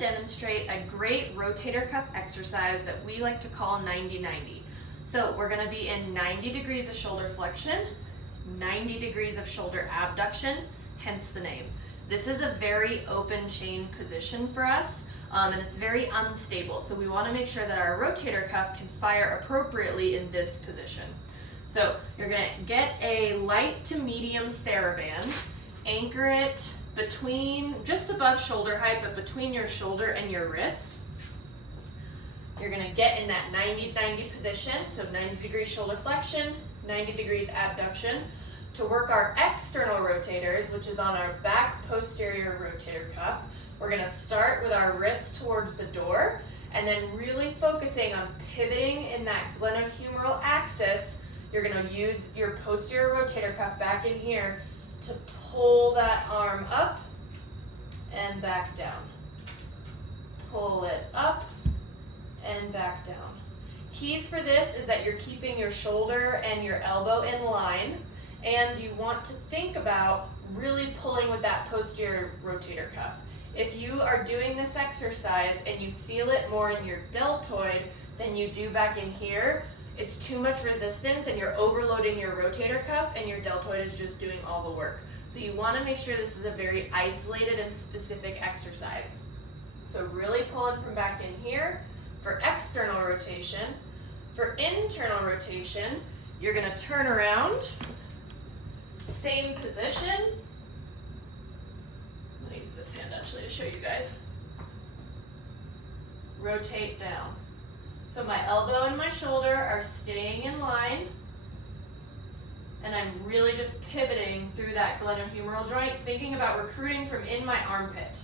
demonstrate a great rotator cuff exercise that we like to call 90-90. So we're going to be in 90 degrees of shoulder flexion, 90 degrees of shoulder abduction, hence the name. This is a very open chain position for us, and it's very unstable. So we want to make sure that our rotator cuff can fire appropriately in this position. So you're going to get a light to medium TheraBand, anchor it between, just above shoulder height, but between your shoulder and your wrist. You're going to get in that 90-90 position, so 90 degrees shoulder flexion, 90 degrees abduction. To work our external rotators, which is on our back posterior rotator cuff, we're going to start with our wrist towards the door, and then really focusing on pivoting in that glenohumeral axis. You're going to use your posterior rotator cuff back in here to pull that arm up and back down. Pull it up and back down. Keys for this is that you're keeping your shoulder and your elbow in line, and you want to think about really pulling with that posterior rotator cuff. If you are doing this exercise and you feel it more in your deltoid than you do back in here, it's too much resistance and you're overloading your rotator cuff and your deltoid is just doing all the work. So you want to make sure this is a very isolated and specific exercise. So really pulling from back in here for external rotation. For internal rotation, you're going to turn around, same position. I'm going to use this hand actually to show you guys. Rotate down. So my elbow and my shoulder are staying in line, and I'm really just pivoting through that glenohumeral joint, thinking about recruiting from in my armpit.